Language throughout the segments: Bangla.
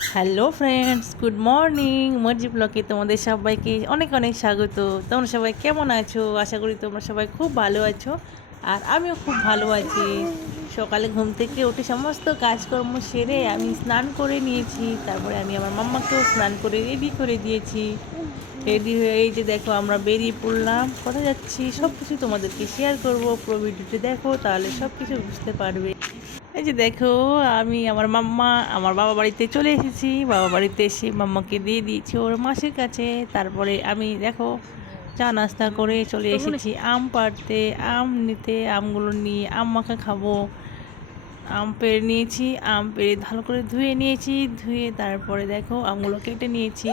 হ্যালো ফ্রেন্ডস গুড মর্নিং মর্জি ব্লকে তোমাদের সবাইকে অনেক অনেক স্বাগত। তোমরা সবাই কেমন আছো? আশা করি তোমরা সবাই খুব ভালো আছো। আর আমিও খুব ভালো আছি। সকালে ঘুম থেকে উঠে সমস্ত কাজকর্ম সেরে আমি স্নান করে নিয়েছি। তারপরে আমি আমার মাম্মাকেও স্নান করে রেডি করে দিয়েছি। রেডি হয়ে এই যে দেখো আমরা বেরিয়ে পড়লাম। কোথায় যাচ্ছি? সব কিছু তোমাদেরকে শেয়ার করব। পুরো ভিডিওটি দেখো, তাহলে সব কিছু বুঝতে পারবে। এই যে দেখো আমি আমার মাম্মা আমার বাবা বাড়িতে চলে এসেছি। বাবা বাড়িতে এসে মাম্মাকে দিয়ে দিয়েছি ওর মাসির কাছে। তারপরে আমি দেখো চা নাস্তা করে চলে এসেছি। আম পাড়তে আম নিতে আমগুলো নিয়ে আম মাখা খাব। আম পেড়ে নিয়েছি আম পেড়ে ভালো করে ধুয়ে নিয়েছি। ধুয়ে তারপরে দেখো আমগুলো কেটে নিয়েছি।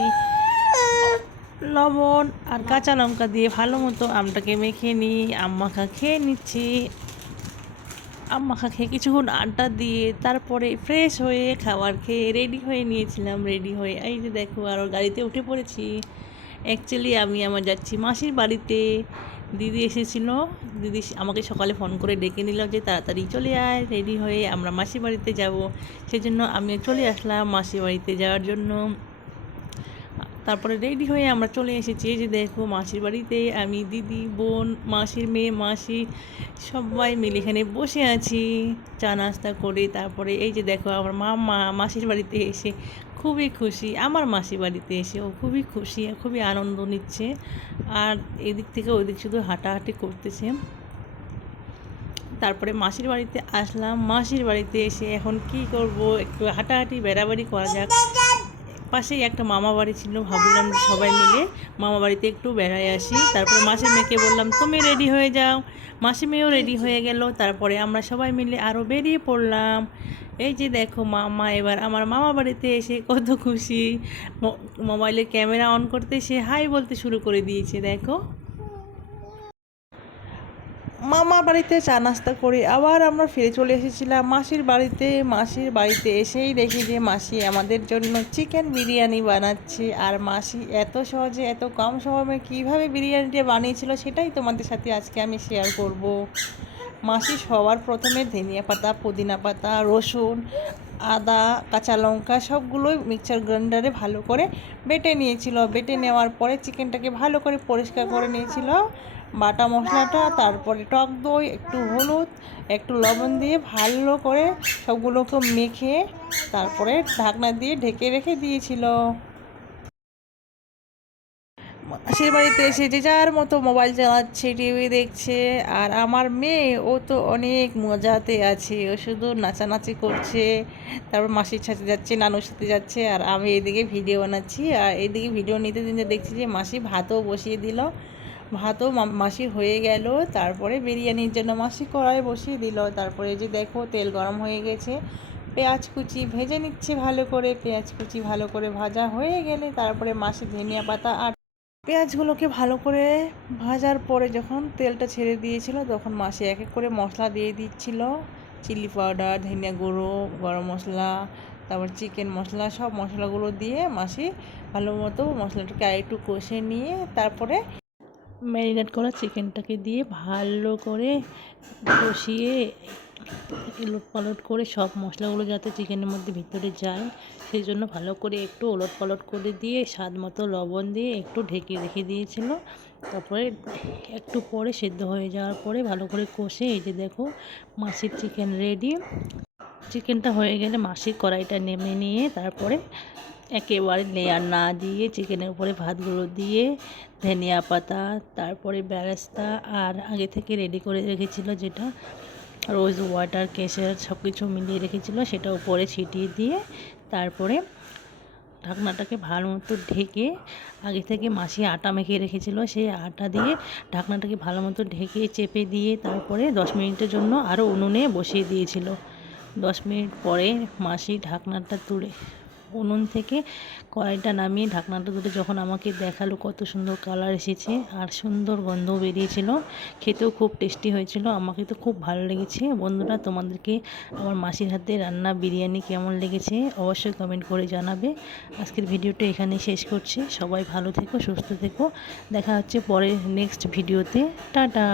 লবণ আর কাঁচা লঙ্কা দিয়ে ভালো মতো আমটাকে মেখে নিই আম মাখা খেয়ে নিচ্ছি। আম খেয়ে কিছুক্ষণ আড্ডা দিয়ে তারপরে ফ্রেশ হয়ে খাবার খেয়ে রেডি হয়ে নিয়েছিলাম রেডি হয়ে। এই যে দেখো আরও গাড়িতে উঠে পড়েছি। অ্যাকচুয়ালি আমি আমার যাচ্ছি মাসির বাড়িতে। দিদি এসেছিল। দিদি আমাকে সকালে ফোন করে ডেকে নিল যে তাড়াতাড়ি চলে আয় রেডি হয়ে আমরা মাসির বাড়িতে যাব। সেজন্য আমি চলে আসলাম মাসির বাড়িতে যাওয়ার জন্য। তারপরে রেডি হয়ে আমরা চলে এসেছি। যে দেখো, মাসির বাড়িতে আমি, দিদি, বোন, মাসির মেয়ে, মাসি সবাই মিলে এখানে বসে আছি, চা নাস্তা করে। তারপরে এই যে দেখো, আমার মা, মাসির বাড়িতে এসে খুবই খুশি। আমার মাসির বাড়িতে এসে ও খুবই খুশি, খুবই আনন্দ নিচ্ছে। আর এদিক থেকে ওদিক শুধু হাঁটাহাঁটি করতেছে। তারপরে মাসির বাড়িতে আসলাম। মাসির বাড়িতে এসে এখন কি করব? একটু হাঁটাহাঁটি, বেড়াবাড়ি করা যাক। পাশেই একটা মামা বাড়ি ছিল, ভাবলাম যে সবাই মিলে মামা বাড়িতে একটু বেড়ায় আসি। তারপরে মাসি মেয়েকে বললাম, তুমি রেডি হয়ে যাও। মাসি মেয়েও রেডি হয়ে গেল। তারপরে আমরা সবাই মিলে আরও বেরিয়ে পড়লাম। এই যে দেখো মামা, এবার আমার মামা বাড়িতে এসে কত খুশি। মোবাইলে ক্যামেরা অন করতে সে হাই বলতে শুরু করে দিয়েছে, দেখো। মামা বাড়িতে চা নাস্তা করে, আবার আমরা ফিরে চলে এসেছিলাম মাসির বাড়িতে। মাসির বাড়িতে এসেই দেখি যে মাসি আমাদের জন্য চিকেন বিরিয়ানি বানাচ্ছে। আর মাসি এত সহজে, এত কম সময়ে কীভাবে বিরিয়ানিটা বানিয়েছিল সেটাই তোমাদের সাথে আজকে আমি শেয়ার করব। মাসি সবার প্রথমে ধনিয়া পাতা, পুদিনা পাতা, রসুন, আদা, কাঁচা লঙ্কা সবগুলোই মিক্সার গ্রাইন্ডারে ভালো করে বেটে নিয়েছিল। বেটে নেওয়ার পরে চিকেনটাকে ভালো করে পরিষ্কার করে নিয়েছিল। বাটা মশলাটা, তারপরে টক দই, একটু হলুদ, একটু লবণ দিয়ে ভালো করে সবগুলোকে মেখে তারপরে ঢাকনা দিয়ে ঢেকে রেখে দিয়েছিল। মাসির বাড়িতে এসে যে যার মতো মোবাইল চালাচ্ছে, টিভি দেখছে, আর আমার মেয়ে, ও তো অনেক মজাতে আছে, ও শুধু নাচানাচি করছে। তারপর মাসির সাথে যাচ্ছে, নানুর সাথে যাচ্ছে, আর আমি এদিকে ভিডিও বানাচ্ছি, আর এদিকে ভিডিও নিতে নিতে দেখছি যে মাসি ভাতও বসিয়ে দিল। ভাতও মাসি হয়ে গেল। তারপরে বিরিয়ানির জন্য মাসি কড়াই বসিয়ে দিল। তারপরে যে দেখো, তেল গরম হয়ে গেছে। পেঁয়াজ কুচি ভেজে নিচ্ছে ভালো করে। পেঁয়াজ কুচি ভালো করে ভাজা হয়ে গেলে তারপরে মাসি ধনিয়া পাতা আর পেঁয়াজগুলোকে ভালো করে ভাজার পরে যখন তেলটা ছেড়ে দিয়েছিল, তখন মাসি এক এক করে মশলা দিয়ে দিচ্ছিল। চিলি পাউডার, ধনিয়া গুঁড়ো, গরম মশলা, তারপর চিকেন মশলা, সব মশলাগুলো দিয়ে মাসি ভালো মতো মশলাটাকে আরেকটু কষে নিয়ে তারপরে ম্যারিনেট করা চিকেনটাকে দিয়ে ভালো করে কষিয়ে এলট পালট করে সব মশলাগুলো যাতে চিকেনের মধ্যে ভিতরে যায়, সেই জন্য ভালো করে একটু ওলট পালট করে দিয়ে স্বাদ মতো লবণ দিয়ে একটু ঢেকে রেখে দিয়েছিল। তারপরে একটু পরে সেদ্ধ হয়ে যাওয়ার পরে ভালো করে কষে, এই যে দেখো মাসির চিকেন রেডি। চিকেনটা হয়ে গেলে মাসির কড়াইটা নেমে নিয়ে তারপরে একেবারে লেয়ার না দিয়ে চিকেনের উপরে ভাতগুলো দিয়ে, ধনিয়া পাতা, তারপরে ব্যারেস্তা আর আগে থেকে রেডি করে রেখেছিল যেটা রোজ ওয়াটার কেশর সব কিছু মিলিয়ে রেখেছিল সেটা উপরে ছিটিয়ে দিয়ে, তারপরে ঢাকনাটাকে ভালো মতো ঢেকে আগে থেকে মাসি আটা মেখে রেখেছিল, সেই আটা দিয়ে ঢাকনাটাকে ভালো মতো ঢেকে চেপে দিয়ে তারপরে দশ মিনিটের জন্য আরও উনুনে বসিয়ে দিয়েছিল। দশ মিনিট পরে মাসি ঢাকনাটা তুলে উনুন থেকে কড়াইটা নামিয়ে ঢাকনাটা তুলে যখন আমাকে দেখাল কত সুন্দর কালার এসেছে আর সুন্দর গন্ধও বেরিয়েছিল, খেতেও খুব টেস্টি হয়েছিল, আমাকে তো খুব ভালো লেগেছে। বন্ধুরা, তোমাদেরকে আমার মাসির হাতে রান্না বিরিয়ানি কেমন লেগেছে অবশ্যই কমেন্ট করে জানাবে। আজকের ভিডিওটা এখানেই শেষ করছি। সবাই ভালো থেকো, সুস্থ থেকো। দেখা হচ্ছে পরের নেক্সট ভিডিওতে টাটা!